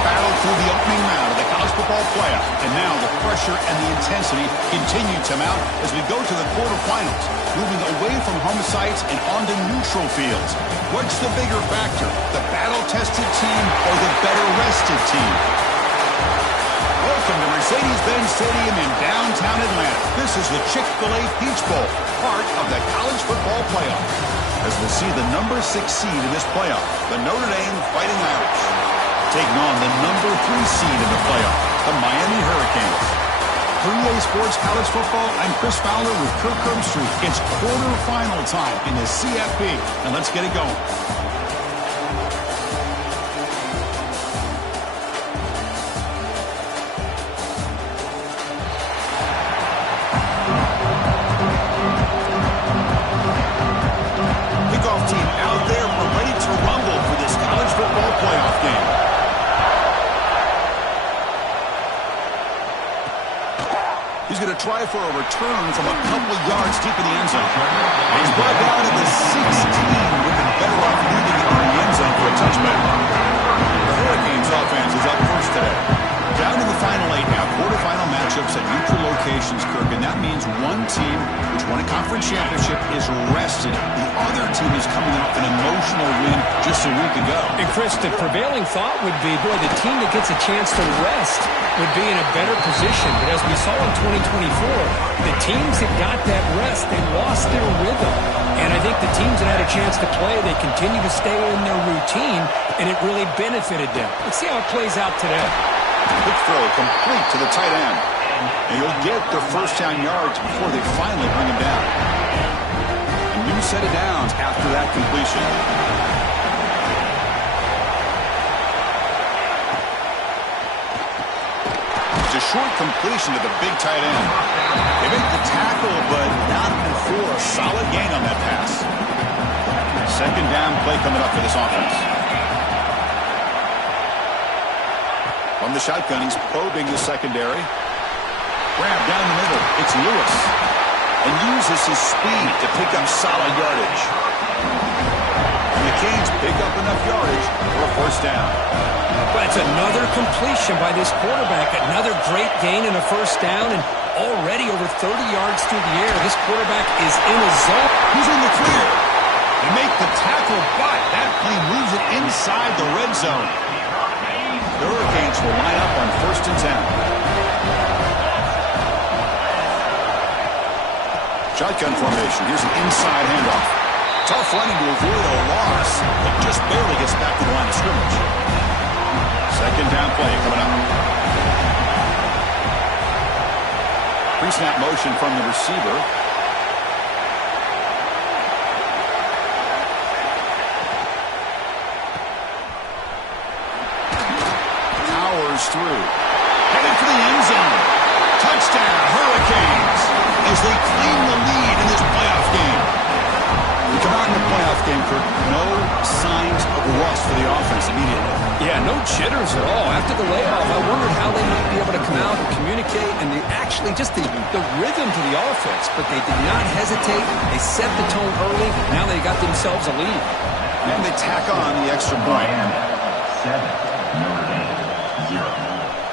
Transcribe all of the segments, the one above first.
battled through the opening round of the college football playoff, and now the pressure and the intensity continue to mount as we go to the quarterfinals, moving away from home sites and onto neutral fields. What's the bigger factor, the battle-tested team or the better-rested team? Welcome to Mercedes-Benz Stadium in downtown Atlanta. This is the Chick-fil-A Peach Bowl, part of the college football playoff. As we'll see the number 6 seed in this playoff, the Notre Dame Fighting Irish, taking on the number 3 seed in the playoff, the Miami Hurricanes. For EA Sports College Football, I'm Chris Fowler with Kirk Herbstreit. It's quarterfinal time in the CFP, and let's get it going. Try for a return from a couple yards deep in the end zone. He's brought down at the 16. Would have been better off leaving it in the end zone for a touchback. The Hurricanes offense is up first today. Down to the final 8 now. Quarterfinal matchups at neutral locations, Kirk, and that means one team which won a conference championship is rested. The other team is coming off an emotional win just a week ago. And Chris, the prevailing thought would be, boy, the team that gets a chance to rest would be in a better position. But as we saw in 2024, the teams that got that rest, they lost their rhythm. And I think the teams that had a chance to play, they continue to stay in their routine, and it really benefited them. Let's see how it plays out today. Quick throw complete to the tight end. And he'll get the first down yards before they finally bring him down. A new set of downs after that completion. It's a short completion to the big tight end. They make the tackle, but not before a solid gain on that pass. Second down play coming up for this offense. From the shotgun, he's probing the secondary. Grab down the middle. It's Lewis. And uses his speed to pick up solid yardage. And the Canes pick up enough yardage for a first down. That's another completion by this quarterback. Another great gain in a first down, and already over 30 yards through the air. This quarterback is in a zone. He's in the clear. They make the tackle, but that play moves it inside the red zone. The Hurricanes will line up on 1st and 10. Shotgun formation. Here's an inside handoff. Tough running to avoid a loss, but just barely gets back to the line of scrimmage. Second down play coming up. Pre-snap motion from the receiver. Powers through. Headed for the end zone. Touchdown, Hurricanes, as they claim the lead in this playoff game. We come out in the playoff game, Kirk. No signs of rust for the offense immediately. Yeah, no jitters at all. After the layoff, I wondered how they might be able to come out and communicate, and actually just the rhythm to the offense. But they did not hesitate. They set the tone early. Now they got themselves a lead. And they tack on the extra point. 7, Notre Dame 0.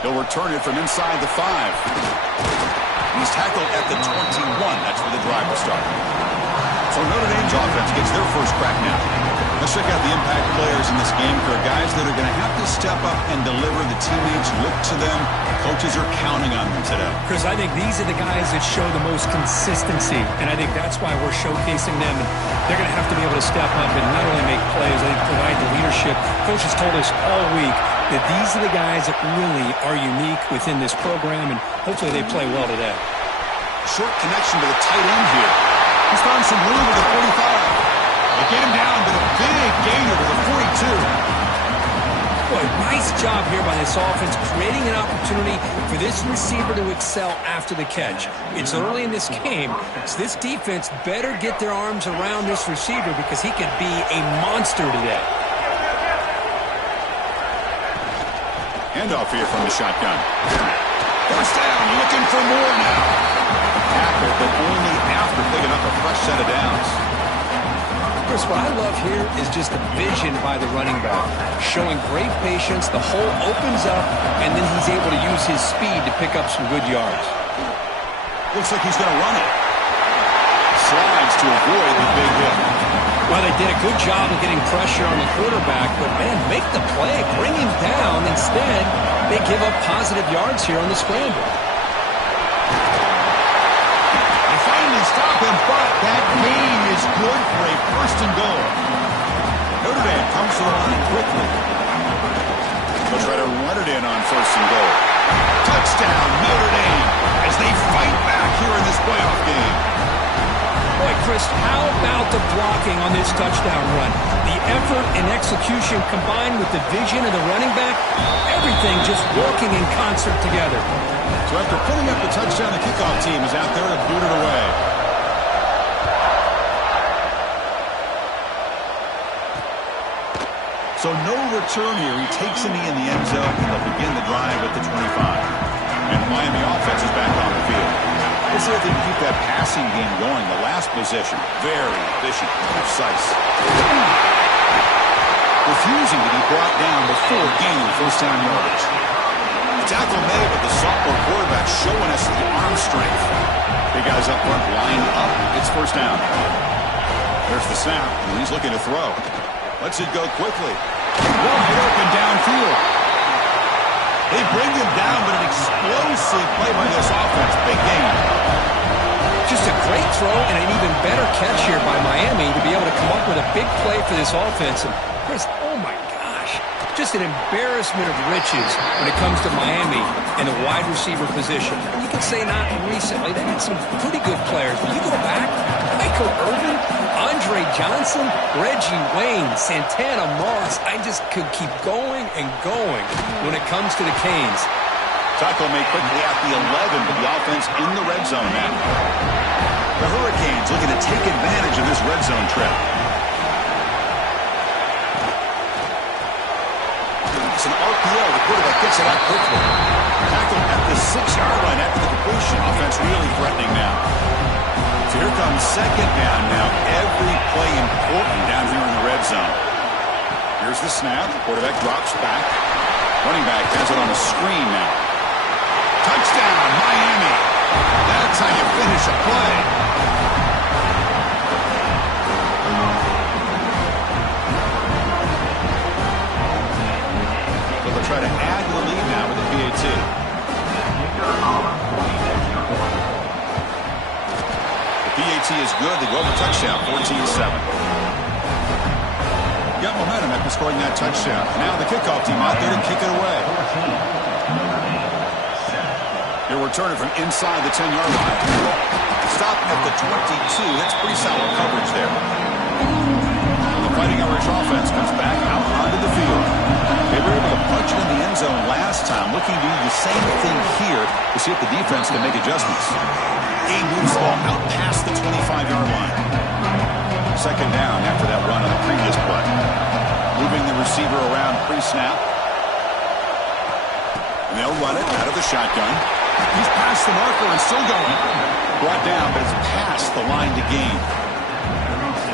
He'll return it from inside the 5. He's tackled at the 21. That's where the drive will start. So Notre Dame's offense gets their first crack now. Let's check out the impact players in this game for guys that are going to have to step up and deliver. The teammates look to them. Coaches are counting on them today. Chris, I think these are the guys that show the most consistency, and I think that's why we're showcasing them. And they're going to have to be able to step up and not only make plays, I think provide the leadership. Coaches told us all week that these are the guys that really are unique within this program, and hopefully they play well today. Short connection to the tight end here. He's found some room with the 45. They get him down to the big gainer to the 42. Boy, nice job here by this offense, creating an opportunity for this receiver to excel after the catch. It's early in this game, so this defense better get their arms around this receiver because he could be a monster today. Handoff here from the shotgun. First down, looking for more now. Tackle, but only after picking up a fresh set of downs. Chris, what I love here is just the vision by the running back, showing great patience. The hole opens up, and then he's able to use his speed to pick up some good yards. Looks like he's going to run it. Slides to avoid the big hit. Well, they did a good job of getting pressure on the quarterback, but, man, make the play, bring him down. Instead, they give up positive yards here on the scramble. They finally stop him, but that gain is good for a first and goal. Notre Dame comes to the line quickly. They'll try to run it in on first and goal. Touchdown, Notre Dame, as they fight back here in this playoff game. Boy, Chris, how about the blocking on this touchdown run? The effort and execution combined with the vision of the running back, everything just working in concert together. So after putting up the touchdown, the kickoff team is out there to boot it away. So no return here. He takes a knee in the end zone, and they'll begin the drive at the 25. And the Miami offense is back on the field. Let's see if they can keep that passing game going. The last possession, very efficient, precise. Refusing to be brought down before gaining first down yardage. The tackle made, but the sophomore quarterback showing us the arm strength. Big guys up front, line up. It's first down. There's the snap, and he's looking to throw. Lets it go quickly. Wide open downfield. They bring him down, but an explosive play by this offense. Big game. Just a great throw and an even better catch here by Miami to be able to come up with a big play for this offense. And Chris, oh my gosh, just an embarrassment of riches when it comes to Miami and the wide receiver position. You can say not recently, they had some pretty good players, but you go back, Michael Irvin, Andre Johnson, Reggie Wayne, Santana Moss. I just could keep going and going when it comes to the Canes. Tackle made quickly at the 11, but the offense in the red zone now. The Hurricanes looking to take advantage of this red zone trip. It's an RPO. The quarterback gets it out quickly. Tackle at the 6-yard line after the completion. Offense really threatening now. So here comes second down now. Every play important down here in the red zone. Here's the snap. The quarterback drops back. Running back has it on the screen now. Touchdown, Miami. That's how you finish a play. So they'll try to add to the lead now with the PAT. The PAT is good. They go over touchdown, 14-7. Got momentum after scoring that touchdown. Now the kickoff team out there to kick it away. He'll return it from inside the 10-yard line. Stop at the 22. That's pretty solid coverage there. And the Fighting Irish offense comes back out onto the field. They were able to punch it in the end zone last time, looking to do the same thing here to see if the defense can make adjustments. He moves the ball out past the 25-yard line. Second down after that run on the previous play. Moving the receiver around pre-snap. And they'll run it out of the shotgun. He's past the marker and still going. Brought down, but it's past the line to gain.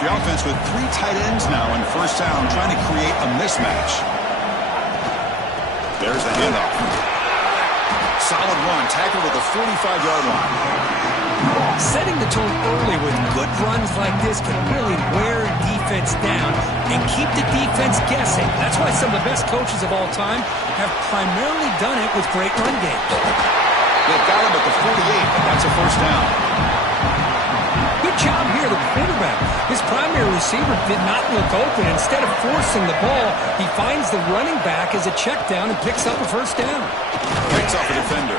The offense with 3 tight ends now on first down, trying to create a mismatch. There's the handoff. Solid run, tackled at the 45-yard line. Setting the tone early with good runs like this can really wear defense down and keep the defense guessing. That's why some of the best coaches of all time have primarily done it with great run games. They've got him at the 48, but that's a first down. Good job here, the quarterback. His primary receiver did not look open. Instead of forcing the ball, he finds the running back as a check down and picks up a first down. Breaks off a defender.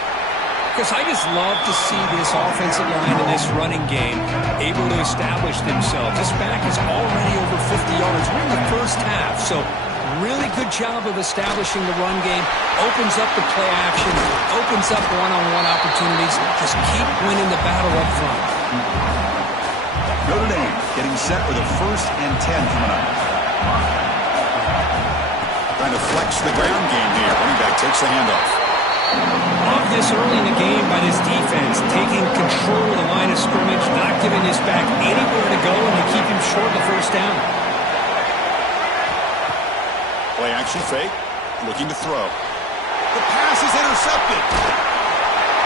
Because I just love to see this offensive line in this running game able to establish themselves. This back is already over 50 yards. We're in the first half, so really good job of establishing the run game. Opens up the play action, opens up one-on-one opportunities. Just keep winning the battle up front. Notre Dame getting set with a 1st and 10 coming up. Trying to flex the ground game here. Running back takes the handoff. Love this early in the game by this defense, taking control of the line of scrimmage, not giving this back anywhere to go, and to keep him short of the first down. Play action fake, looking to throw. The pass is intercepted.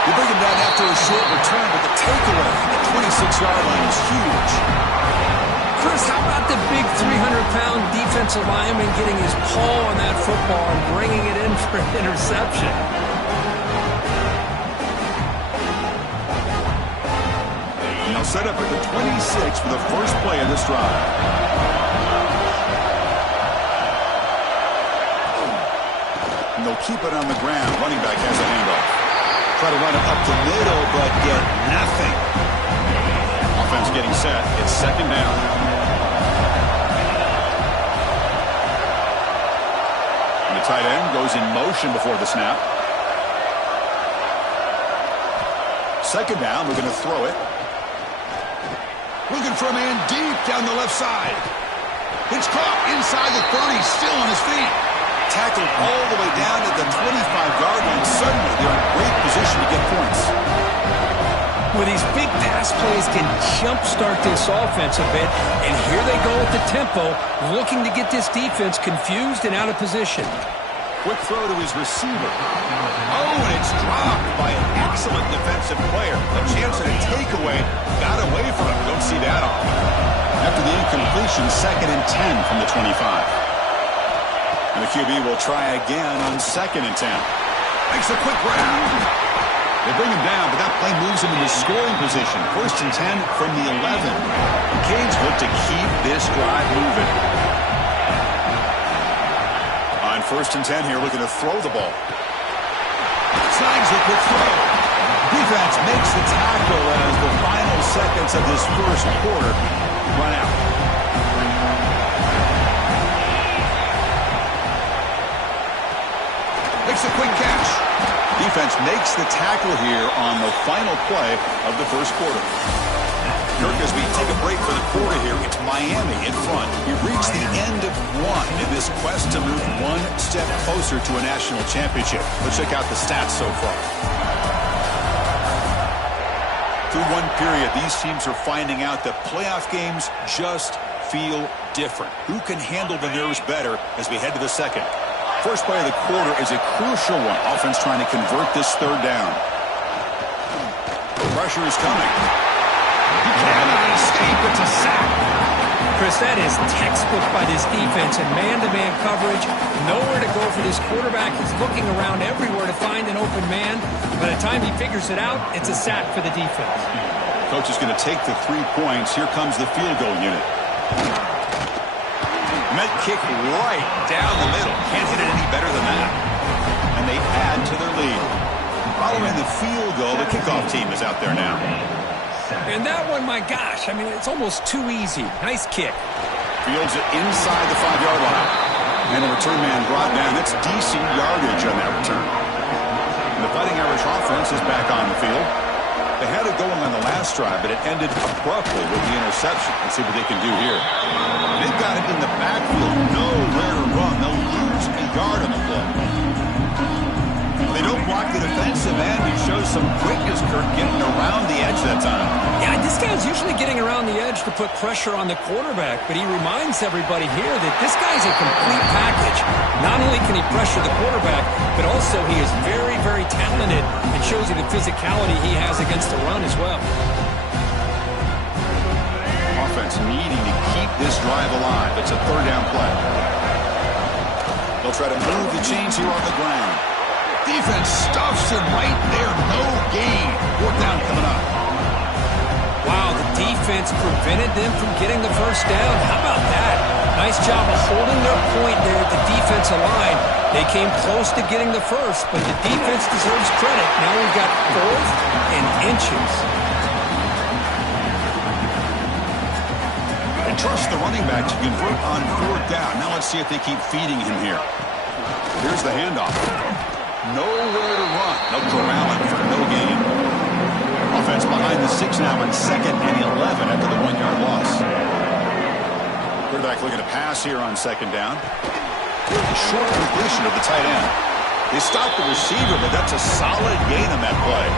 You bring him down after a short return, but the takeaway at the 26-yard line is huge. Chris, how about the big 300-pound defensive lineman getting his paw on that football and bringing it in for an interception? Now set up at the 26 for the first play of this drive. And they'll keep it on the ground. Running back has a handoff. Try to run it up the middle, but get nothing. Offense getting set. It's second down. And the tight end goes in motion before the snap. Second down, we're going to throw it. Looking for a man deep down the left side. It's caught inside the 30, still on his feet. Tackled all the way down at the 25-yard line. Suddenly, they're in great position to get points. Well, these big pass plays can jumpstart this offense a bit, and here they go with the tempo, looking to get this defense confused and out of position. Quick throw to his receiver. Oh, and it's dropped by an excellent defensive player. A chance at a takeaway. Got away from him. Don't see that often. After the incompletion, 2nd and 10 from the 25. And the QB will try again on 2nd and 10. Makes a quick grab. They bring him down, but that play moves him into scoring position. 1st and 10 from the 11. The Canes look to keep this drive moving. On 1st and 10 here, looking to throw the ball. Snags the quick throw. Defense makes the tackle as the final seconds of this first quarter run out. Makes a quick catch. Defense makes the tackle here on the final play of the first quarter. Kirk, as we take a break for the quarter here, it's Miami in front. We've reached the end of one in this quest to move one step closer to a national championship. Let's check out the stats so far. Through one period, these teams are finding out that playoff games just feel different. Who can handle the nerves better as we head to the second? First play of the quarter is a crucial one. Offense trying to convert this third down. Pressure is coming. He cannot escape. It's a sack. Chris, that is textbook by this defense and man-to-man coverage. Nowhere to go for this quarterback. He's looking around everywhere to find an open man. By the time he figures it out, it's a sack for the defense. Coach is going to take the 3 points. Here comes the field goal unit. Met kick right down the middle. Can't hit it any better than that. And they add to their lead. Following the field goal, the kickoff team is out there now. And that one, my gosh, I mean, it's almost too easy. Nice kick. Fields it inside the 5-yard line. And the return man brought down. That's decent yardage on that return. And the Fighting Irish offense is back on the field. They had it going on the last drive, but it ended abruptly with the interception. Let's see what they can do here. They've got it in the backfield. Nowhere to run. They'll lose a yard on the play. They don't block the defensive end. He shows some quickness, Kirk, getting around the edge that time. Yeah, this guy's usually getting around the edge to put pressure on the quarterback, but he reminds everybody here that this guy's a complete package. Not only can he pressure the quarterback, but also he is very, very talented and shows you the physicality he has against the run as well. Offense needing to keep this drive alive. It's a third down play. They'll try to move the chains here on the ground. Defense stuffs him right there. No gain. 4th down coming up. Wow, the defense prevented them from getting the first down. How about that? Nice job of holding their point there at the defensive line. They came close to getting the first, but the defense deserves credit. Now we've got 4th and inches. They trust the running back to convert on 4th down. Now let's see if they keep feeding him here. Here's the handoff. Nowhere to run. No corralling for no gain. Offense behind the 6 now on 2nd and 11 after the 1-yard loss. Quarterback looking to pass here on 2nd down. Short completion of the tight end. They stopped the receiver, but that's a solid gain on that play.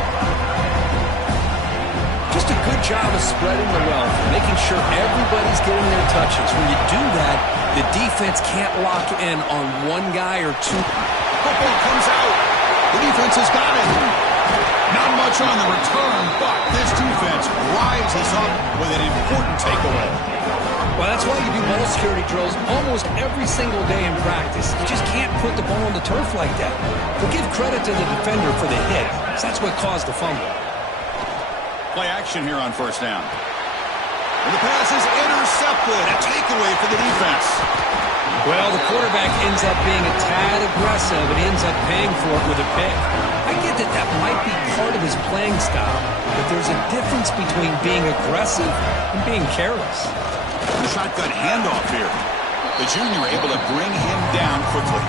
Just a good job of spreading the wealth, making sure everybody's getting their touches. When you do that, the defense can't lock in on one guy or two. Football comes out. The defense has got it. Not much on the return, but this defense rises up with an important takeaway. Well, that's why you do ball security drills almost every single day in practice. You just can't put the ball on the turf like that. But give credit to the defender for the hit, because that's what caused the fumble. Play action here on first down. And the pass is intercepted. A takeaway for the defense. Well, the quarterback ends up being a tad aggressive and ends up paying for it with a pick. I get that that might be part of his playing style, but there's a difference between being aggressive and being careless. The shotgun handoff here. The junior able to bring him down quickly.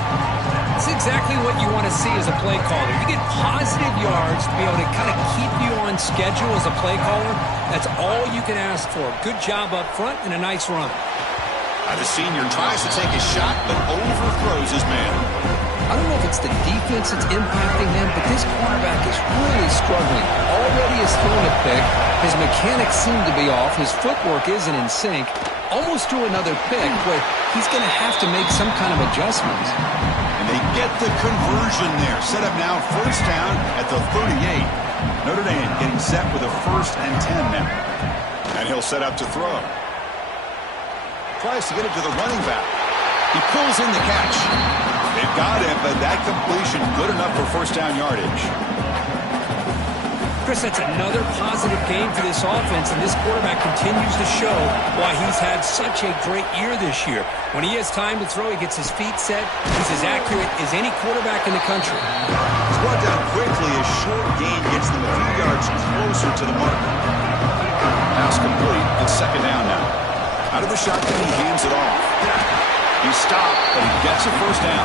It's exactly what you want to see as a play caller. You get positive yards to be able to kind of keep you on schedule as a play caller. That's all you can ask for. Good job up front and a nice run. The senior tries to take a shot, but overthrows his man. I don't know if it's the defense that's impacting him, but this quarterback is really struggling. Already is throwing a pick. His mechanics seem to be off. His footwork isn't in sync. Almost threw another pick, but he's going to have to make some kind of adjustments. And they get the conversion there. Set up now first down at the 38. Notre Dame getting set with a 1st and 10 now. And he'll set up to throw. Tries to get it to the running back. He pulls in the catch. They've got him, but that completion good enough for first down yardage. Chris, that's another positive game for this offense, and this quarterback continues to show why he's had such a great year this year. When he has time to throw, he gets his feet set. He's as accurate as any quarterback in the country. He's brought down quickly. A short gain gets them a few yards closer to the mark. Pass complete. It's second down now. Out of the shotgun, he hands it off. He stopped, but he gets a first down.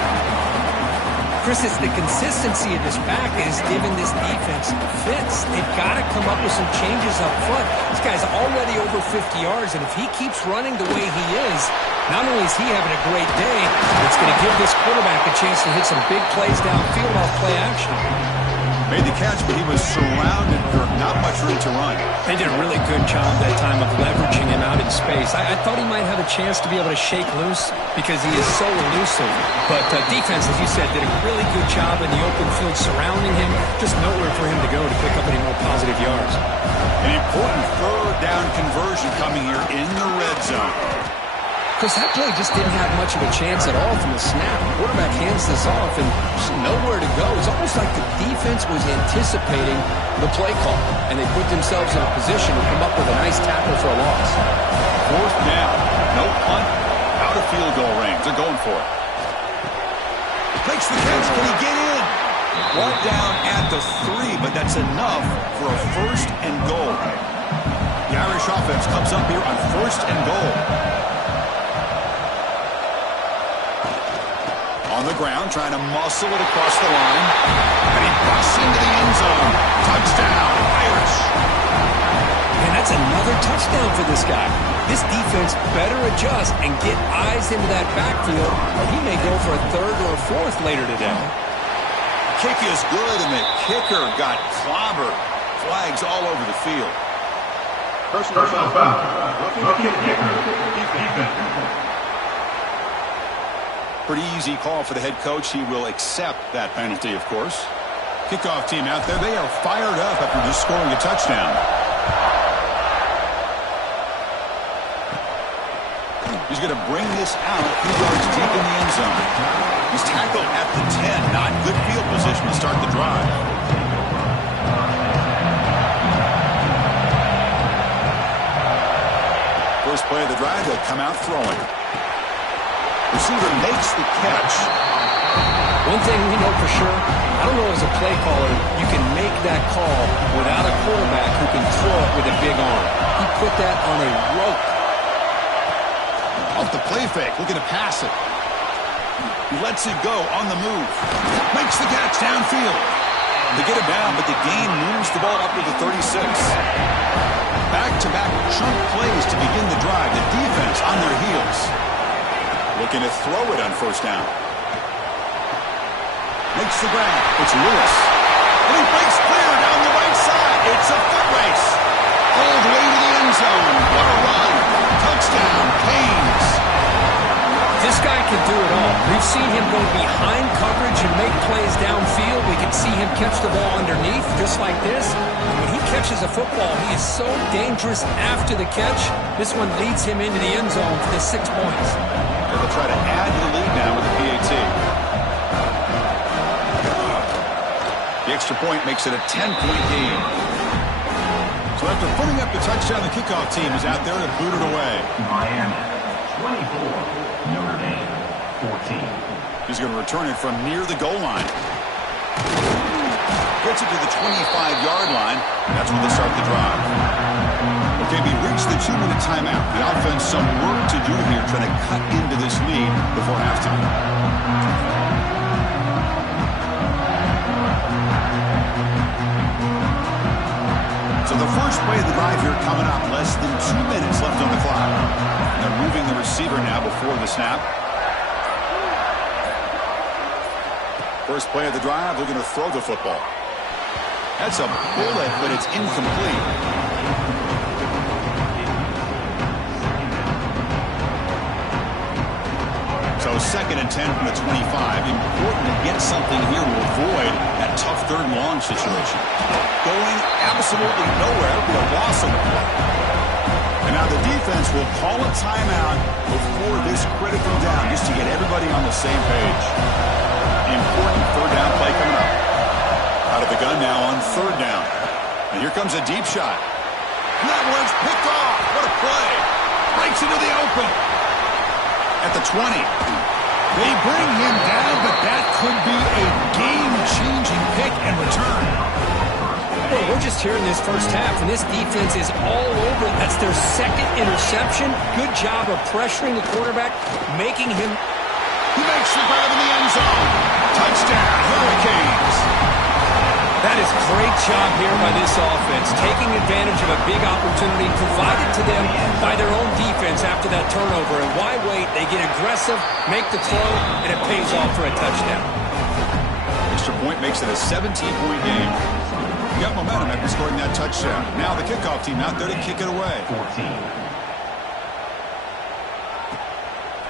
Chris, it's the consistency of this back that has given this defense fits. They've got to come up with some changes up front. This guy's already over 50 yards, and if he keeps running the way he is, not only is he having a great day, it's going to give this quarterback a chance to hit some big plays downfield off play action. Made the catch, but he was surrounded for not much room to run. They did a really good job that time of leveraging him out in space. I thought he might have a chance to be able to shake loose because he is so elusive. But defense, as you said, did a really good job in the open field surrounding him. Just nowhere for him to go to pick up any more positive yards. An important third down conversion coming here in the red zone. Because that play just didn't have much of a chance at all from the snap. The quarterback hands this off and just nowhere to go. It's almost like the defense was anticipating the play call, and they put themselves in a position to come up with a nice tackle for a loss. Fourth down. No punt. Out of field goal range. They're going for it. Makes the catch. Can he get in? Brought down at the 3, but that's enough for a 1st and goal. The Irish offense comes up here on 1st and goal. On the ground, trying to muscle it across the line. And he busts into the end zone. Touchdown, Irish. And that's another touchdown for this guy. This defense better adjust and get eyes into that backfield, or he may go for a 3rd or a 4th later today. Kick is good, and the kicker got clobbered. Flags all over the field. Personal foul. Rookie kicker. Defense. Pretty easy call for the head coach. He will accept that penalty, of course. Kickoff team out there. They are fired up after just scoring a touchdown. He's going to bring this out 2 yards deep in the end zone. He's tackled at the 10. Not good field position to start the drive. First play of the drive, he'll come out throwing. Receiver makes the catch. One thing we know for sure, I don't know as a play caller, you can make that call without a quarterback who can throw it with a big arm. He put that on a rope. Off the play fake, looking to pass it. He lets it go on the move. Makes the catch downfield. They get him down, but the gain moves the ball up to the 36. Back-to-back chunk plays to begin the drive. The defense on their heels. Looking to throw it on first down. Makes the grab. It's Lewis. And he breaks clear down the right side. It's a foot race. All the way to the end zone. What a run. Touchdown, Canes. This guy can do it all. We've seen him go behind coverage and make plays downfield. We can see him catch the ball underneath just like this. And when he catches a football, he is so dangerous after the catch. This one leads him into the end zone for the 6 points. They'll try to add to the lead now with the PAT. The extra point makes it a 10-point game. So after putting up the touchdown, the kickoff team is out there to boot it away. Miami, 24. Notre Dame, 14. He's going to return it from near the goal line. Gets it to the 25-yard line. That's when they start the drive. Okay, we reached the 2-minute timeout. The offense some work to do here, trying to cut into this lead before halftime. So the first play of the drive here coming up. Less than 2 minutes left on the clock. And they're moving the receiver now before the snap. First play of the drive, they're going to throw the football. That's a bullet, but it's incomplete. So 2nd and 10 from the 25. Important to get something here to avoid that tough 3rd and long situation. Going absolutely nowhere. It'll be a loss on the play. And now the defense will call a timeout before this critical down, just to get everybody on the same page. Important 3rd down play coming up. Out of the gun now on 3rd down. And here comes a deep shot. And that one's picked off. What a play. Breaks into the open. At the 20. They bring him down, but that could be a game-changing pick and return. Well, we're just here in this first half, and this defense is all over. That's their 2nd interception. Good job of pressuring the quarterback, making him... He makes the grab in the end zone. Touchdown, Hurricanes. That is great job here by this offense, taking advantage of a big opportunity provided to them by their own defense after that turnover. And why wait? They get aggressive, make the throw, and it pays off for a touchdown. Extra point makes it a 17-point game. You got momentum after scoring that touchdown. Now the kickoff team out there to kick it away. 14.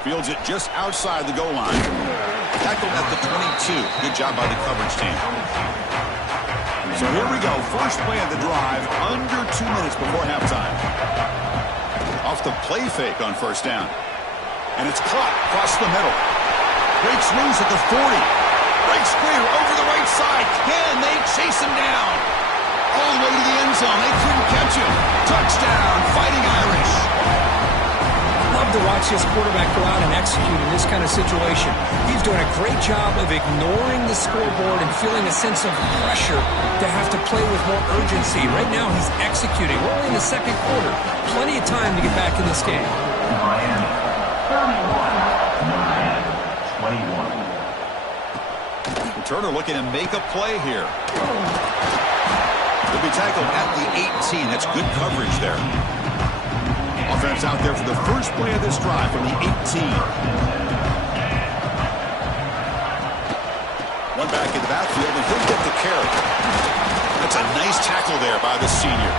Fields it just outside the goal line. Tackled at the 22. Good job by the coverage team. So here we go. First play of the drive. Under 2 minutes before halftime. Off the play fake on 1st down. And it's caught across the middle. Breaks loose at the 40. Breaks clear over the right side. Can they chase him down? All the way to the end zone. They couldn't catch him. Touchdown, Fighting Irish. Love to watch this quarterback go out and execute in this kind of situation. He's doing a great job of ignoring the scoreboard and feeling a sense of pressure to have to play with more urgency. Right now, he's executing. We're only in the 2nd quarter. Plenty of time to get back in this game. Miami, 31. 21. Turner looking to make a play here. He'll be tackled at the 18. That's good coverage there. Offense out there for the first play of this drive from the 18. One back in the backfield, and he'll get the carry. That's a nice tackle there by the senior.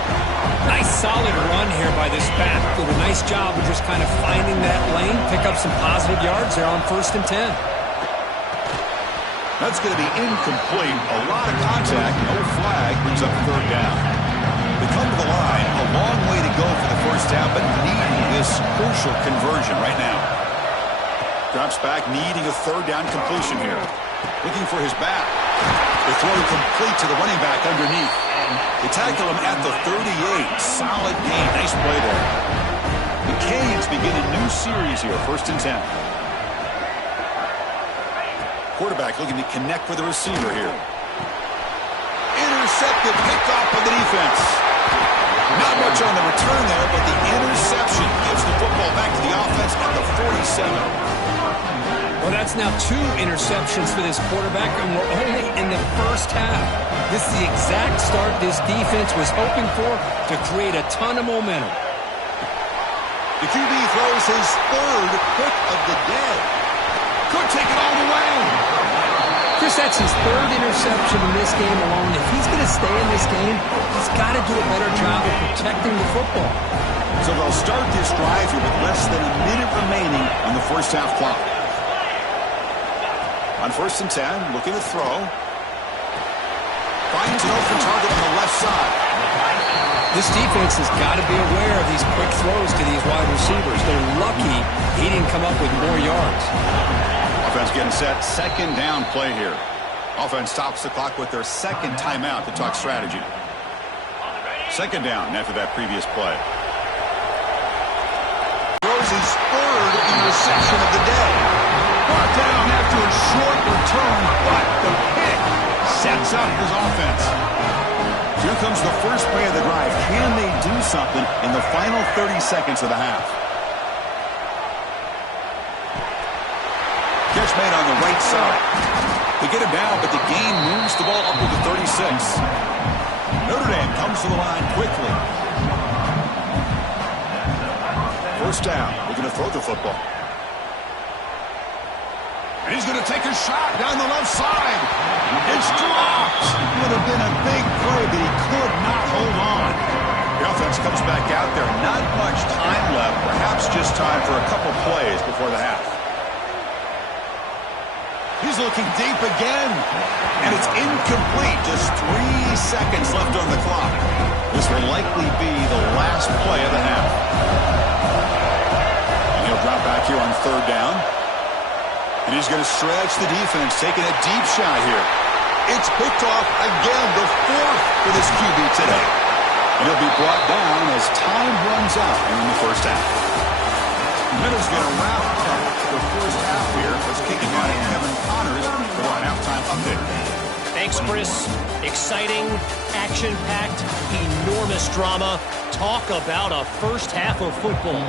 Nice solid run here by this back. Did a nice job of just kind of finding that lane, pick up some positive yards there on 1st and 10. That's going to be incomplete. A lot of contact. No flag. Brings up 3rd down. They come to the line. A long way to go for the 1st down, but needing this crucial conversion right now. Drops back, needing a 3rd down completion here. Looking for his back. The throw complete to the running back underneath. They tackle him at the 38. Solid gain. Nice play there. The Canes begin a new series here. 1st and 10. Quarterback looking to connect with the receiver here. Intercepted, picked off by the defense. Not much on the return there, but the interception gives the football back to the offense at the 47. Well, that's now 2 interceptions for this quarterback, and we're only in the first half. This is the exact start this defense was hoping for to create a ton of momentum. The QB throws his 3rd pick of the day. Could take it all the way. Chris, that's his third interception in this game alone. If he's going to stay in this game, he's got to do a better job of protecting the football. So they'll start this drive here with less than a minute remaining on the first half clock. On 1st and 10, looking to throw. Finds an open target on the left side. This defense has got to be aware of these quick throws to these wide receivers. They're lucky he didn't come up with more yards. Offense getting set. 2nd down play here. Offense stops the clock with their 2nd timeout to talk strategy. 2nd down after that previous play. Throws his 3rd interception of the day. Brought down after a short return, but the pick sets up his offense. Here comes the first play of the drive. Can they do something in the final 30 seconds of the half? Catch made on the right side. They get him down, but the gain moves the ball up to the 36. Notre Dame comes to the line quickly. 1st down. We're going to throw the football. And he's going to take a shot down the left side. It's dropped. Would have been a big play, but he could not hold on. The offense comes back out there. Not much time left. Perhaps just time for a couple plays before the half. He's looking deep again. And it's incomplete. Just 3 seconds left on the clock. This will likely be the last play of the half. And he'll drop back here on 3rd down. And he's going to stretch the defense, taking a deep shot here. It's picked off again, the 4th for this QB today. And he'll be brought down as time runs out in the first half. Minutes going to wrap up the first half here. Let's kick it out to Kevin Connors for our halftime update. Thanks, Chris. Exciting, action-packed, enormous drama. Talk about a first half of football.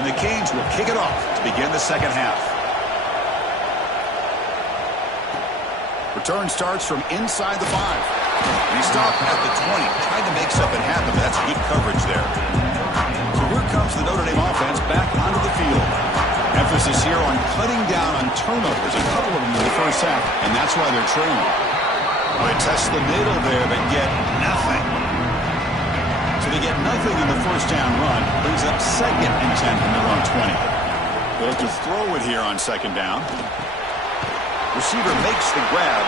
And the Canes will kick it off to begin the second half. Return starts from inside the 5. And he stopped at the 20, trying to make something happen. That's good coverage there. So here comes the Notre Dame offense back onto the field. Emphasis here on cutting down on turnovers, a couple of them in the first half, and that's why they're trailing. Well, they test the middle there, but get nothing. So they get nothing in the first down run. Brings up 2nd and 10 from their own 20. They'll have to throw it here on 2nd down. Receiver makes the grab.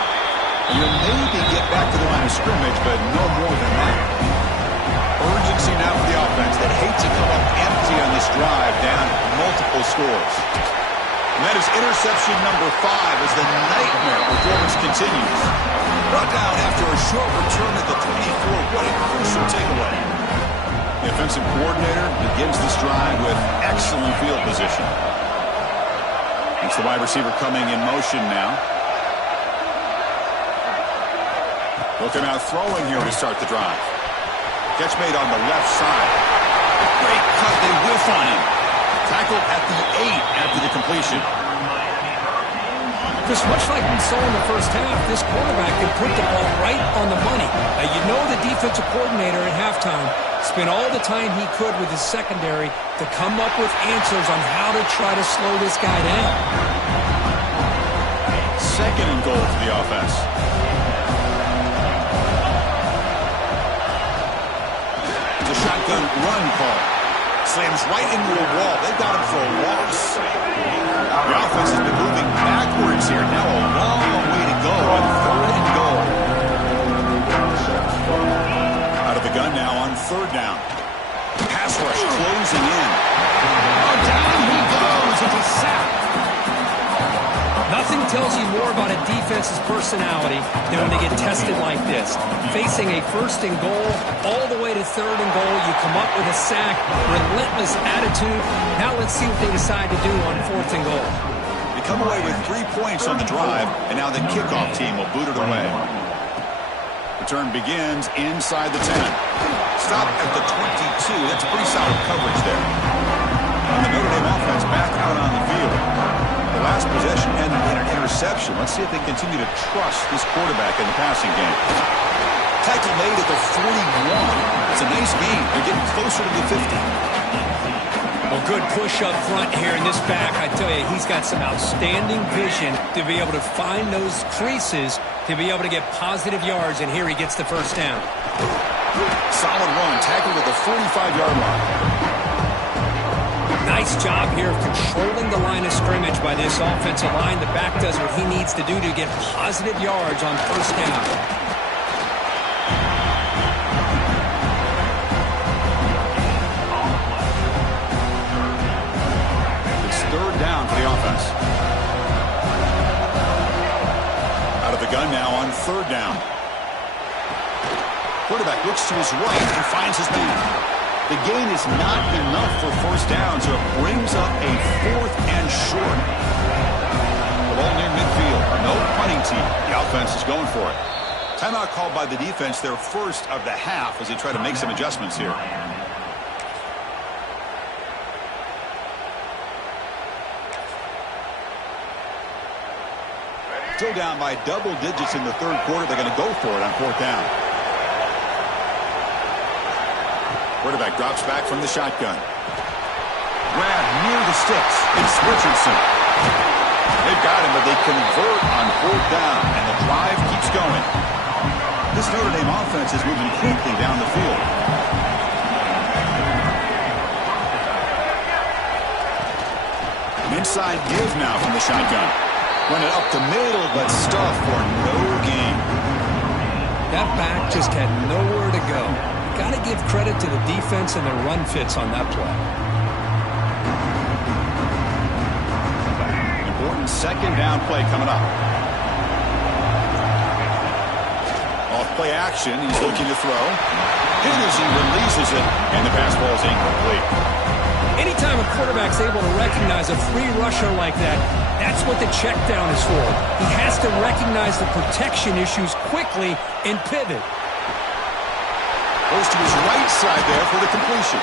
You'll maybe get back to the line of scrimmage, but no more than that. Urgency now for the offense that hate to come up empty on this drive, down multiple scores. And that is interception number 5 as the nightmare performance continues. Brought down after a short return at the 24. What a crucial takeaway. The offensive coordinator begins this drive with excellent field position. It's the wide receiver coming in motion now. Looking out throwing here to start the drive. Catch made on the left side. Great cut. They whiff on him. Tackled at the 8 after the completion. Just much like we saw in the first half, this quarterback can put the ball right on the money. Now, you know the defensive coordinator at halftime spent all the time he could with his secondary to come up with answers on how to try to slow this guy down. 2nd and goal for the offense. It's a shotgun run call. Slams right into a wall. They got him for a loss. The offense has been moving backwards here. Now a long way to go on 3rd and goal. Out of the gun now on 3rd down. Pass rush closing in. Oh, down he goes. It's a sack. Nothing tells you more about a defense's personality than when they get tested like this. Facing a 1st and goal, all the way to 3rd and goal, you come up with a sack, relentless attitude. Now let's see what they decide to do on 4th and goal. They come away with 3 points on the drive, and now the kickoff team will boot it away. Return begins inside the 10. Stop at the 22. That's pretty solid coverage there. And the Notre Dame offense back out on the field. The last possession ended in an interception. Let's see if they continue to trust this quarterback in the passing game. Tackle made at the 41. It's a nice gain. They're getting closer to the 50. A good push up front here in this back. I tell you, he's got some outstanding vision to be able to find those creases to be able to get positive yards, and here he gets the first down. Solid run, tackled at the 45-yard line. Nice job here of controlling the line of scrimmage by this offensive line. The back does what he needs to do to get positive yards on first down. Third down for the offense. Out of the gun now on third down. Quarterback looks to his right and finds his man. The gain is not enough for first down, so it brings up a 4th and short. The ball near midfield. No punting team. The offense is going for it. Timeout called by the defense, their first of the half, as they try to make some adjustments here. Still down by double digits in the third quarter. They're going to go for it on fourth down. Quarterback drops back from the shotgun. Grab near the sticks. It's Richardson. They've got him, but they convert on fourth down, and the drive keeps going. This Notre Dame offense is moving quickly down the field. An inside give now from the shotgun. Run it up the middle, but stuff for no gain. That back just had nowhere to go. You got to give credit to the defense and the run fits on that play. Important second down play coming up. Off play action, he's looking to throw. Hit as he releases it, and the pass ball is incomplete. Anytime a quarterback's able to recognize a free rusher like that, that's what the check down is for. He has to recognize the protection issues quickly and pivot. Goes to his right side there for the completion.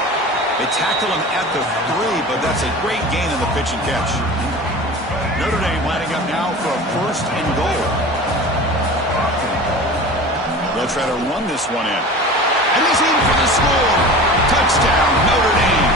They tackle him at the 3, but that's a great gain in the pitch and catch. Notre Dame lining up now for a first and goal. They'll try to run this one in. And he's in for the score. Touchdown, Notre Dame.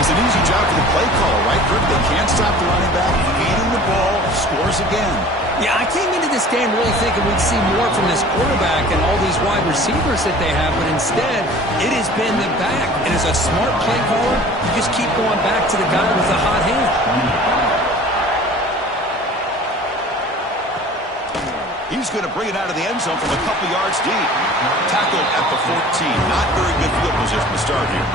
It's an easy job for the play call, right, Griff? They can't stop the running back, feeding the ball, scores again. Yeah, I came into this game really thinking we'd see more from this quarterback and all these wide receivers that they have, but instead, it has been the back. And as a smart play caller, you just keep going back to the guy with the hot hand. He's going to bring it out of the end zone from a couple yards deep. Tackled at the 14. Not very good field position to start here.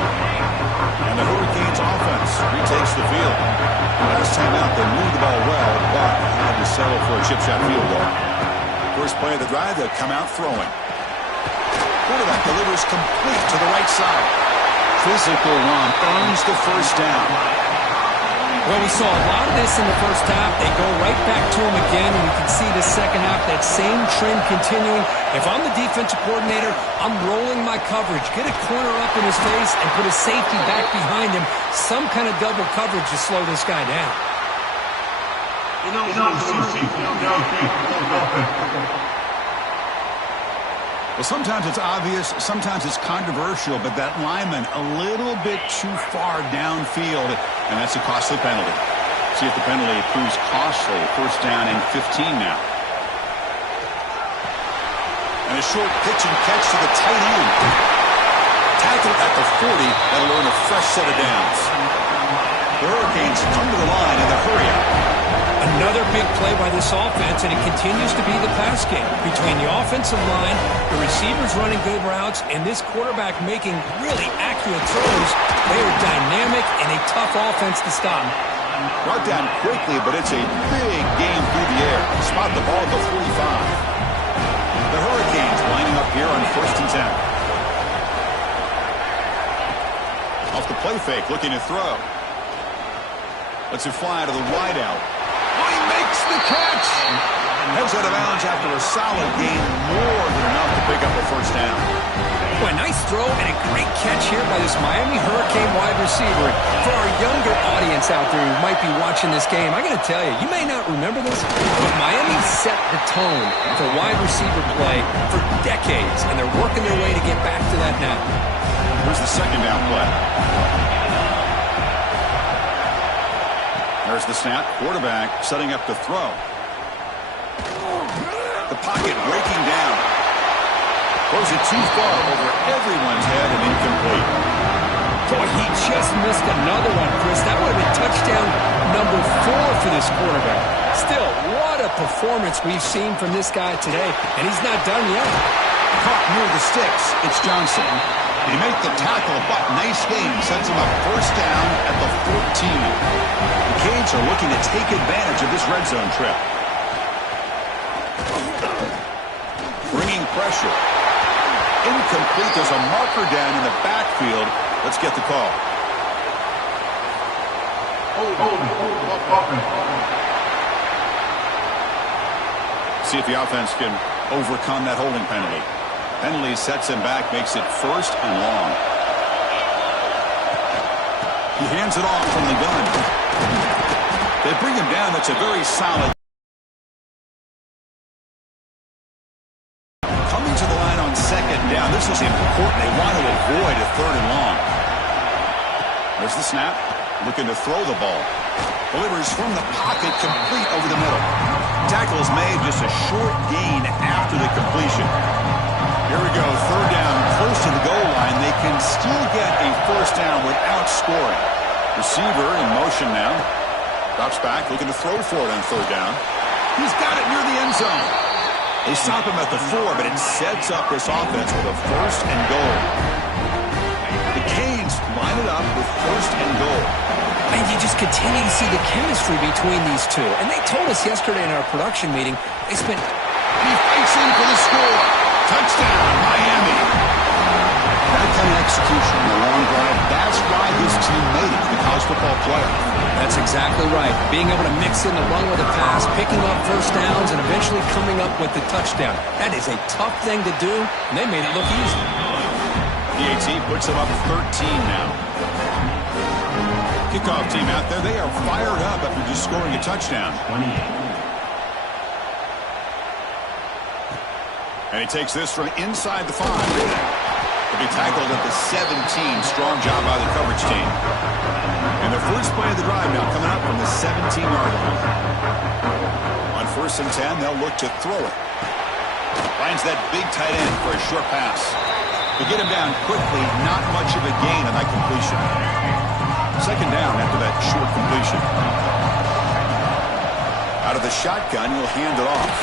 And the Hurricanes offense retakes the field. Last time out, they moved the ball well, but had to settle for a chip shot field goal. First play of the drive, they'll come out throwing. Quarterback delivers complete to the right side. Physical run earns the first down. Well, we saw a lot of this in the first half. They go right back to him again, and we can see the second half, that same trend continuing. If I'm the defensive coordinator, I'm rolling my coverage. Get a corner up in his face and put a safety back behind him. Some kind of double coverage to slow this guy down. Well, sometimes it's obvious, sometimes it's controversial, but that lineman a little bit too far downfield, and that's a costly penalty. See if the penalty proves costly. First down and 15 now. And a short pitch and catch to the tight end. Tackled at the 40, that'll earn a fresh set of downs. The Hurricanes come to the line in the hurry up. Another big play by this offense, and it continues to be the pass game. Between the offensive line, the receivers running good routes, and this quarterback making really accurate throws, they are dynamic and a tough offense to stop. Brought down quickly, but it's a big game through the air. Spot the ball at the 45. The Hurricanes lining up here on first and 10. Off the play fake, looking to throw. Lets it fly to the wideout. Oh, he makes the catch! Heads out of bounds after a solid gain, more than enough to pick up a first down. Boy, nice throw and a great catch here by this Miami Hurricane wide receiver. For our younger audience out there who might be watching this game, I got to tell you, you may not remember this, but Miami set the tone for wide receiver play for decades, and they're working their way to get back to that now. Here's the second down play. There's the snap. Quarterback setting up to throw. The pocket breaking down. Throws it too far over everyone's head and incomplete. Boy, he just missed another one, Chris. That would have been touchdown number 4 for this quarterback. Still, what a performance we've seen from this guy today, and he's not done yet. Caught near the sticks. It's Johnson. They make the tackle, but nice game. Sets him up first down at the 14. The Canes are looking to take advantage of this red zone trip. Bringing pressure. Incomplete. There's a marker down in the backfield. Let's get the call. See if the offense can overcome that holding penalty. Penalty sets him back, makes it first and long. He hands it off from the gun. They bring him down. That's a very solid. Coming to the line on second down. This is important. They want to avoid a third and long. There's the snap. Looking to throw the ball. Delivers from the pocket, complete over the middle. Tackle is made, just a short gain after the completion. Here we go, third down, close to the goal line. They can still get a first down without scoring. Receiver in motion now. Drops back, looking to throw for it on third down. He's got it near the end zone. They stop him at the 4, but it sets up this offense with a first and goal. The Canes line it up with first and goal. And you just continue to see the chemistry between these two. And they told us yesterday in our production meeting, they spent... He fights in for the score. Touchdown, Miami. That kind of execution in the long drive, that's why this team made it to the college football playoff. That's exactly right. Being able to mix in the run with a pass, picking up first downs, and eventually coming up with the touchdown. That is a tough thing to do, and they made it look easy. PAT puts them up 13 now. Kickoff team out there, they are fired up after just scoring a touchdown. 28. And he takes this from inside the 5. He'll be tackled at the 17. Strong job by the coverage team. And the first play of the drive now coming up from the 17-yard line. On first and 10, they'll look to throw it. Finds that big tight end for a short pass. They get him down quickly, not much of a gain on that completion. Second down after that short completion. Out of the shotgun, he'll hand it off.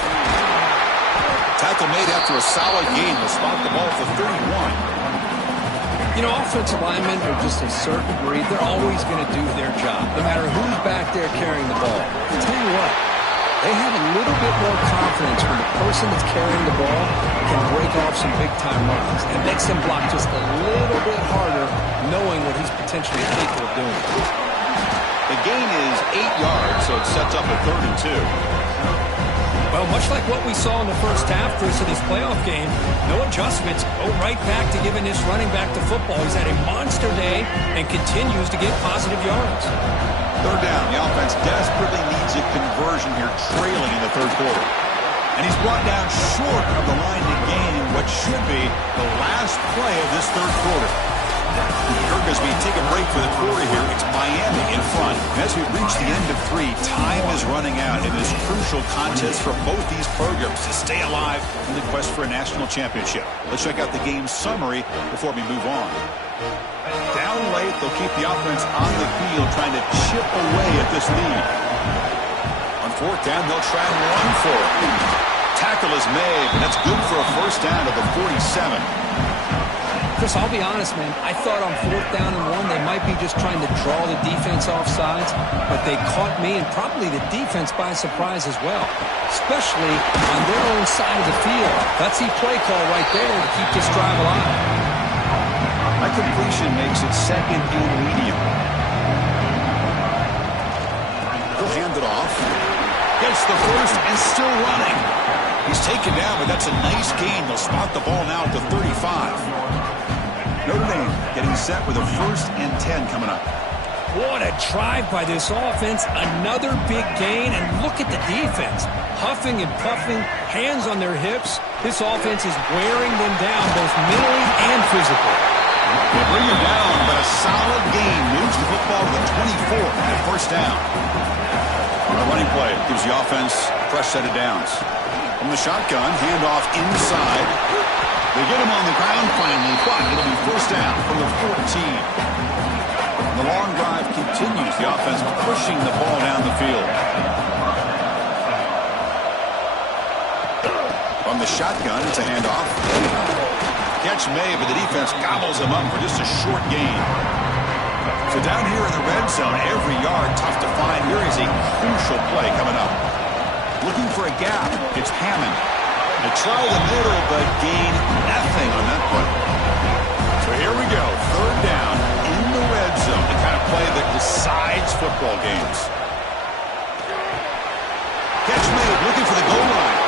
Tackle made after a solid gain. Will spot the ball for 31. You know, offensive linemen are just a certain breed. They're always going to do their job, no matter who's back there carrying the ball. I'll tell you what, they have a little bit more confidence when the person that's carrying the ball can break off some big-time runs. It makes them block just a little bit harder, knowing what he's potentially capable of doing. The gain is 8 yards, so it sets up a 3rd and 2. Well, much like what we saw in the first half, Chris, of this playoff game, no adjustments. Go right back to giving this running back to football. He's had a monster day and continues to get positive yards. Third down. The offense desperately needs a conversion here, trailing in the third quarter. And he's brought down short of the line to gain what should be the last play of this third quarter. Kirk, as we take a break for the quarter here, it's Miami in front. As we reach the end of 3, time is running out in this crucial contest for both these programs to stay alive in the quest for a national championship. Let's check out the game summary before we move on. Down late, they'll keep the offense on the field trying to chip away at this lead. On fourth down, they'll try and run for it. Tackle is made, and that's good for a first down at the 47. Chris, I'll be honest, man. I thought on fourth down and 1, they might be just trying to draw the defense off sides, but they caught me and probably the defense by surprise as well, especially on their own side of the field. Gutsy play call right there to keep this drive alive. That completion makes it 2nd and medium. He'll hand it off. Gets the first and still running. He's taken down, but that's a nice gain. They'll spot the ball now at the 35. Notre Dame getting set with a 1st and 10 coming up. What a drive by this offense. Another big gain, and look at the defense. Huffing and puffing, hands on their hips. This offense is wearing them down both mentally and physically. They bring him down, but a solid gain moves the football to the 24 at first down. A running play gives the offense a fresh set of downs. From the shotgun, handoff inside. They get him on the ground finally, but it'll be first down from the 14. The long drive continues. The offense pushing the ball down the field. From the shotgun, it's a handoff. Catch made, but the defense gobbles him up for just a short gain. So down here in the red zone, every yard tough to find. Here is a crucial play coming up. Looking for a gap. It's Hammond. They try the middle, but gain nothing on that play. So here we go. Third down in the red zone. The kind of play that decides football games. Catch made. Looking for the goal line.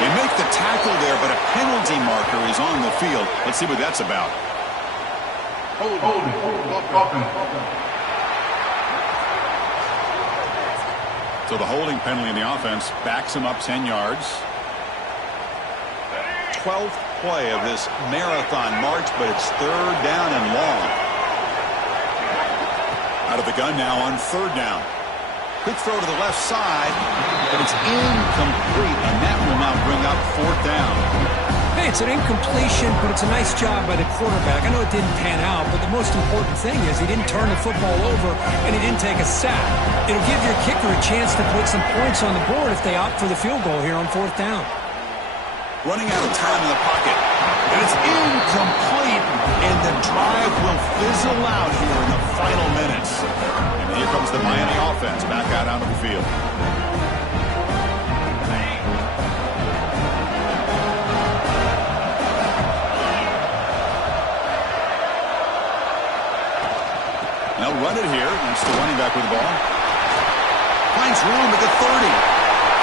They make the tackle there, but a penalty marker is on the field. Let's see what that's about. So the holding penalty in the offense backs him up 10 yards. 12th play of this marathon march, but it's third down and long. Out of the gun now on third down. Quick throw to the left side, but it's incomplete, and that will now bring up fourth down. Hey, it's an incompletion, but it's a nice job by the quarterback. I know it didn't pan out, but the most important thing is he didn't turn the football over and he didn't take a sack. It'll give your kicker a chance to put some points on the board if they opt for the field goal here on fourth down. Running out of time in the pocket, and it's incomplete, and the drive will fizzle out here in the final minutes. And here comes the Miami offense back out onto the field. They'll run it here. It's the running back with the ball. Finds room at the 30.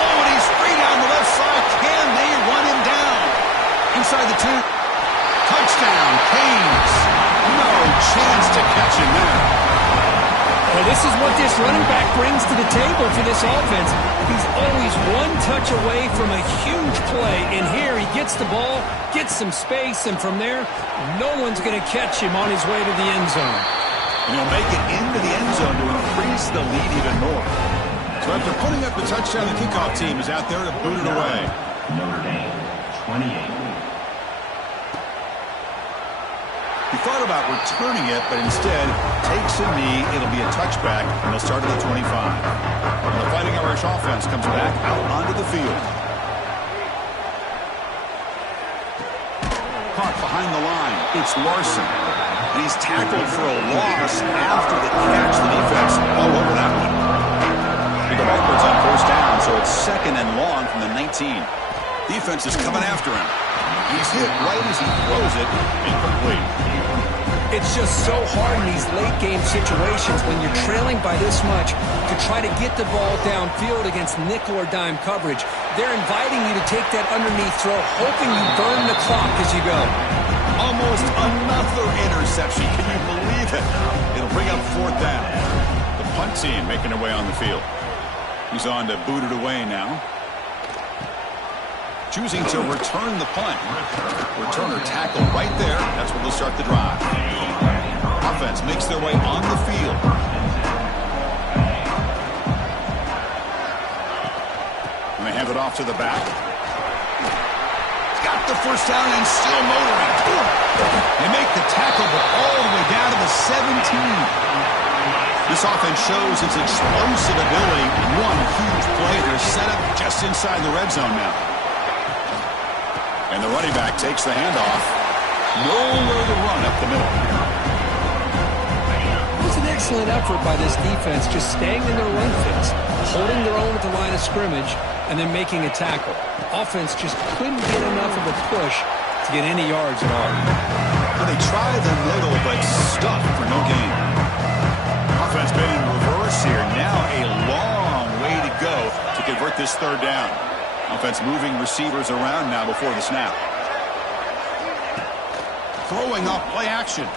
Oh, and he's free down the left side. Can they run him down? Inside the 2. Touchdown, Canes. No chance to catch him there. Well, this is what this running back brings to the table for this offense. He's always one touch away from a huge play. And here he gets the ball, gets some space, and from there, no one's going to catch him on his way to the end zone. And he'll make it into the end zone to increase the lead even more. So after putting up the touchdown, the kickoff team is out there to boot it away. Notre Dame, 28. He thought about returning it, but instead takes a knee. It'll be a touchback, and they'll start at the 25. And the Fighting Irish offense comes back out onto the field. Caught behind the line. It's Larson. And he's tackled for a loss after the catch. The defense all over that one. They go backwards on first down, so it's second and long from the 19. Defense is coming after him. He's hit right as he throws it. Incomplete. It's just so hard in these late-game situations when you're trailing by this much to try to get the ball downfield against nickel or dime coverage. They're inviting you to take that underneath throw, hoping you burn the clock as you go. Almost another interception. Can you believe it? It'll bring up fourth down. The punt team making their way on the field. He's on to boot it away now. Choosing to return the punt. Returner tackle right there. That's where they'll start the drive. Offense makes their way on the field. And they hand it off to the back. Got the first down and still motoring. They make the tackle, but all the way down to the 17. This offense shows its explosive ability. One huge play. They're set up just inside the red zone now. And the running back takes the handoff. Nowhere to run up the middle. It was an excellent effort by this defense, just staying in their run fits, holding their own at the line of scrimmage, and then making a tackle. Offense just couldn't get enough of a push to get any yards at all. Well, they try the middle, but stuck for no gain. Offense been in reverse here. Now a long way to go to convert this third down. Offense moving receivers around now before the snap. Throwing off play action.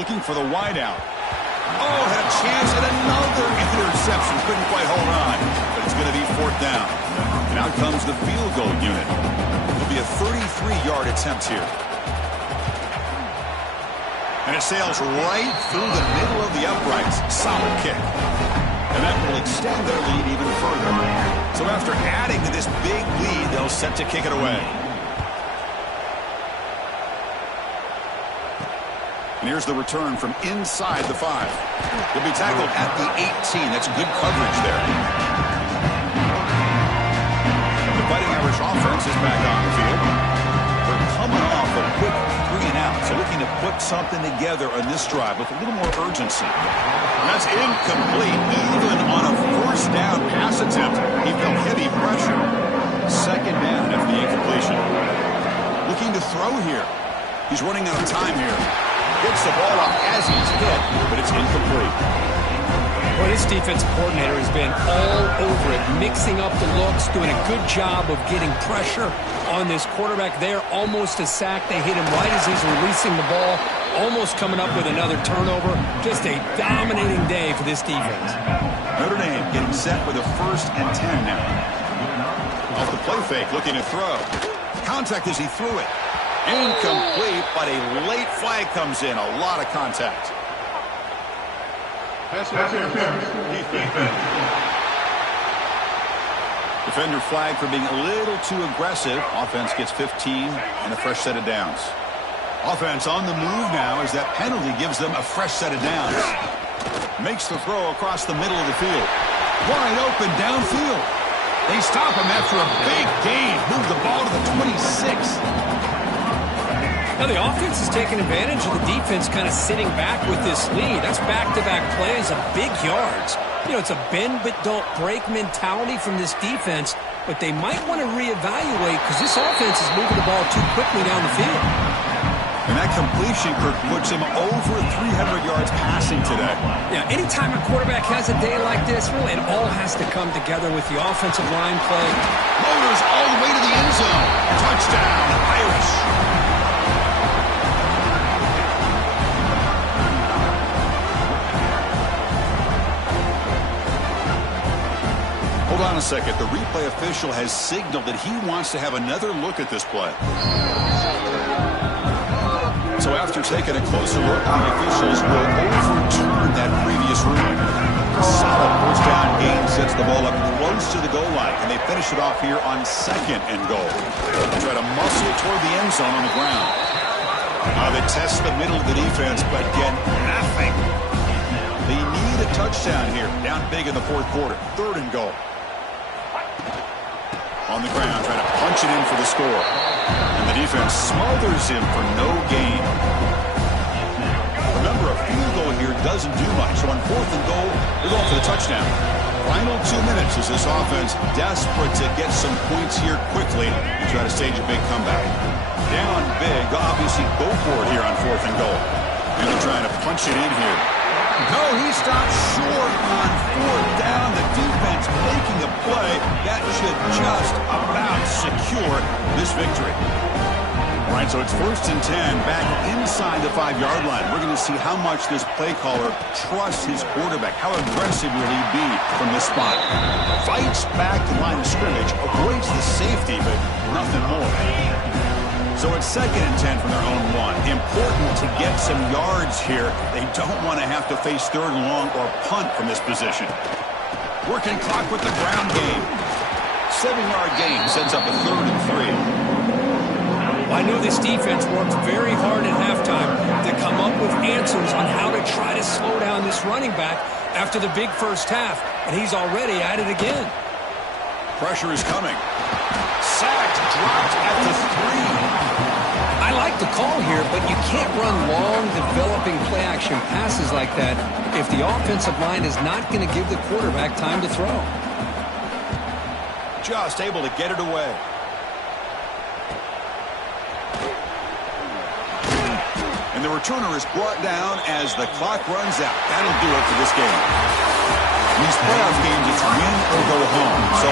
Looking for the wideout. Oh, had a chance at another interception. Couldn't quite hold on. But it's going to be fourth down. And out comes the field goal unit. It'll be a 33-yard attempt here. And it sails right through the middle of the uprights. Solid kick. And that will extend their lead even further. So after adding to this big lead, they'll set to kick it away. And here's the return from inside the 5. He'll be tackled at the 18. That's good coverage there. The Fighting Irish offense is back on the field. They're coming off a quick 3-and-out, so looking to put something together on this drive with a little more urgency. And that's incomplete. Even on a first down pass attempt, he felt heavy pressure. Second down after the incompletion. Looking to throw here. He's running out of time here. Gets the ball off as he's hit, but it's incomplete. Well, this defensive coordinator has been all over it, mixing up the looks, doing a good job of getting pressure on this quarterback there. Almost a sack. They hit him right as he's releasing the ball, almost coming up with another turnover. Just a dominating day for this defense. Notre Dame getting set with a 1st and 10 now. Off the play fake, looking to throw. Contact as he threw it. Incomplete, but a late flag comes in. A lot of contact. Defender flag for being a little too aggressive. Offense gets 15 and a fresh set of downs. Offense on the move now as that penalty gives them a fresh set of downs. Makes the throw across the middle of the field. Wide open downfield. They stop him after a big gain. Move the ball to the 26. Now the offense is taking advantage of the defense kind of sitting back with this lead. That's back-to-back plays of big yards. You know, it's a bend but don't break mentality from this defense, but they might want to reevaluate because this offense is moving the ball too quickly down the field. And that completion, Kirk, puts him over 300 yards passing today. Yeah, anytime a quarterback has a day like this, really it all has to come together with the offensive line play. Motors all the way to the end zone. Touchdown, Irish. Hold on a second. The replay official has signaled that he wants to have another look at this play. So after taking a closer look, the officials will overturn that previous ruling. A solid first down gain sets the ball up close to the goal line, and they finish it off here on 2nd and goal. They try to muscle toward the end zone on the ground. They test the middle of the defense, but get nothing. They need a touchdown here, down big in the 4th quarter. 3rd and goal. On the ground, trying to punch it in for the score. And the defense smothers him for no gain. Remember, a field goal here doesn't do much. So on 4th and goal, they're going for the touchdown. Final 2 minutes as this offense desperate to get some points here quickly and try to stage a big comeback. Down big, obviously go for it here on 4th and goal. And they're trying to punch it in here. No, he stops short on 4th down. The defense making a play that should just about secure this victory. All right, so it's 1st and 10 back inside the 5-yard line. We're going to see how much this play caller trusts his quarterback. How aggressive will he be from this spot? Fights back to line of scrimmage, avoids the safety, but nothing more. So it's 2nd and 10 from their own 1. Important to get some yards here. They don't want to have to face 3rd and long or punt from this position. Working clock with the ground game. 7-yard gain sets up a 3rd and 3. Well, I know this defense worked very hard at halftime to come up with answers on how to try to slow down this running back after the big first half, and he's already at it again. Pressure is coming. Sacked, dropped at the 3. I like the call here, but you can't run long, developing play-action passes like that if the offensive line is not going to give the quarterback time to throw. Just able to get it away. And the returner is brought down as the clock runs out. That'll do it for this game. In these playoff games, it's win or go home. So